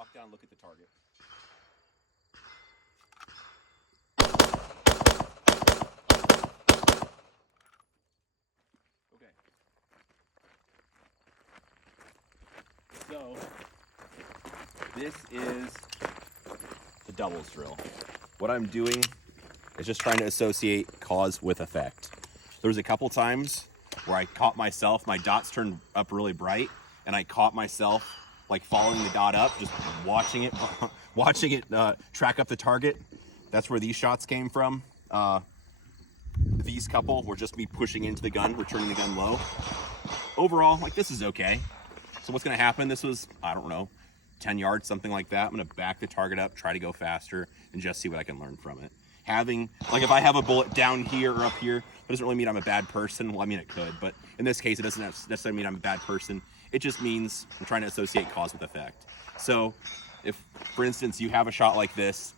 walk down and look at the target. Okay. So, this is the doubles drill. What I'm doing is just trying to associate cause with effect. There was a couple times where I caught myself, my dots turned up really bright, and I caught myself like following the dot up, just watching it track up the target. That's where these shots came from. These couple were just me pushing into the gun, returning the gun low. Overall, like, this is okay. So what's gonna happen, this was, I don't know, 10 yards, something like that. I'm gonna back the target up, try to go faster, and just see what I can learn from it. Like, if I have a bullet down here or up here, that doesn't really mean I'm a bad person. Well, I mean, it could, but in this case, it doesn't necessarily mean I'm a bad person. It just means I'm trying to associate cause with effect. So if, for instance, you have a shot like this,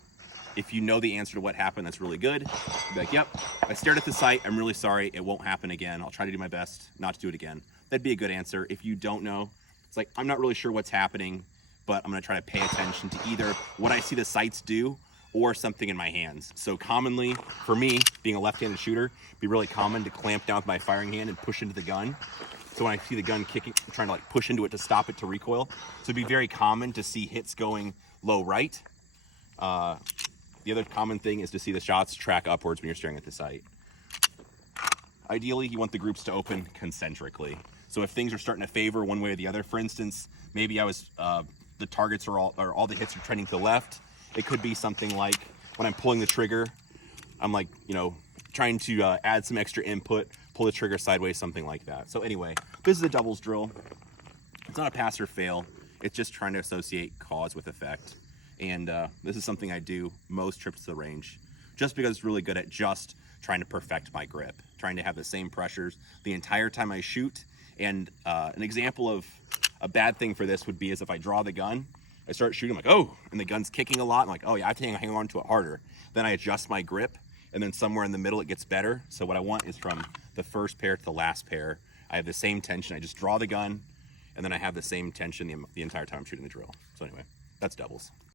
if you know the answer to what happened, that's really good. You'll be like, yep, I stared at the sight. I'm really sorry. It won't happen again. I'll try to do my best not to do it again. That'd be a good answer. If you don't know, it's like, I'm not really sure what's happening, but I'm gonna try to pay attention to either what I see the sights do or something in my hands. So commonly, for me, being a left-handed shooter, it'd be really common to clamp down with my firing hand and push into the gun. So when I see the gun kicking, I'm trying to like push into it to stop it to recoil. So it'd be very common to see hits going low right. The other common thing is to see the shots track upwards when you're staring at the sight. Ideally, you want the groups to open concentrically. So if things are starting to favor one way or the other, for instance, maybe the targets are all the hits are trending to the left. It could be something like when I'm pulling the trigger, I'm like, trying to add some extra input, pull the trigger sideways, something like that. So anyway, this is a doubles drill. It's not a pass or fail. It's just trying to associate cause with effect. And this is something I do most trips to the range, just because it's really good at just trying to perfect my grip, trying to have the same pressures the entire time I shoot. And an example of a bad thing for this would be is if I draw the gun, I start shooting, I'm like, oh, and the gun's kicking a lot. I'm like, oh yeah, I have to hang on to it harder. Then I adjust my grip, and then somewhere in the middle it gets better. So what I want is from the first pair to the last pair, I have the same tension. I just draw the gun, and then I have the same tension the entire time I'm shooting the drill. So anyway, that's doubles.